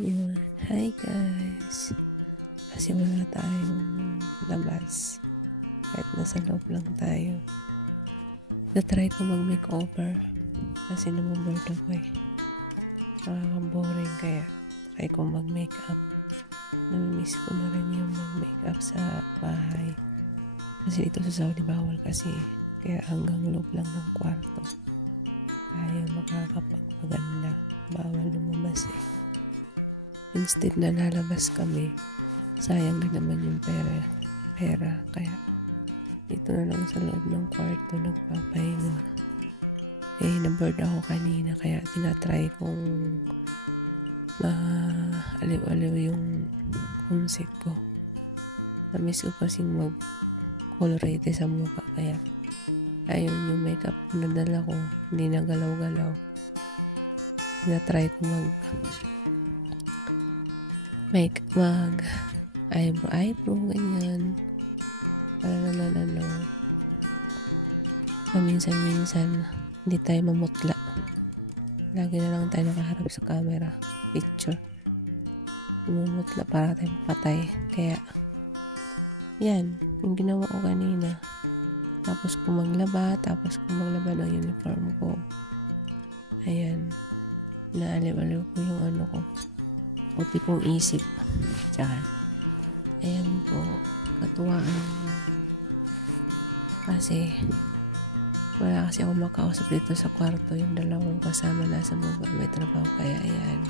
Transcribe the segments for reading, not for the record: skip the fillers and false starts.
Yun. Hi guys. Kasi wala tayong labas. Kahit nasa loob lang tayo. Na-try ko mag-makeover. Kasi namumurd ako eh. Nakaka-boring kaya try ko mag-makeup. Namimiss ko na rin yung mag-makeup sa bahay. Kasi ito sa Saudi bawal kasi. Kaya hanggang loob lang ng kwarto. Tayo makakapagpaganda. Bawal lumabas eh. Instead na nalabas kami, sayang din naman yung pera. Kaya dito na lang sa loob ng kwarto nagpapahinga. Eh, na-bored ako kanina kaya tinatry kong maaliw-aliw yung homesick ko. Namiss ko kasing mag-colorete sa mukha kaya ayun yung makeup ko na dala ko, hindi na galaw-galaw. Tinatry ko eyebrow, ganyan. Para naman paminsan-minsan hindi tayo mamutla. Lagi na lang tayo nakaharap sa camera, picture. Mamutla para tayo patay. Kaya, yan, yung ginawa ko kanina. Tapos kung maglaba ng uniform ko. Ayan, naaliw-aliw ko yung ano ko. Puti kong isip. Tsaka, ayan po, katuwaan. Kasi, wala kasi ako makausap dito sa kwarto. Yung dalawang kasama nasa baba, may trabaho. Kaya, ayan.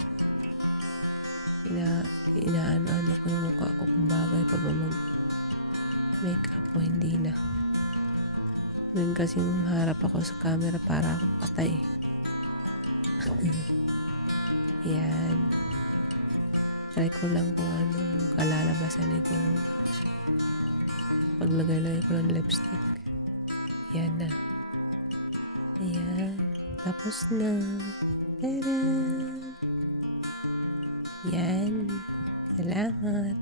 Inaano ko yung mukha ko kung bagay pa ba mag-makeup o hindi na. Ngayon kasi harap ako sa camera para akong patay. Ayan. Try ko lang kung anong kalalabasan itong paglagay ko ng lipstick. Yan na. Ayan. Tapos na. Tada! Yan. Salamat.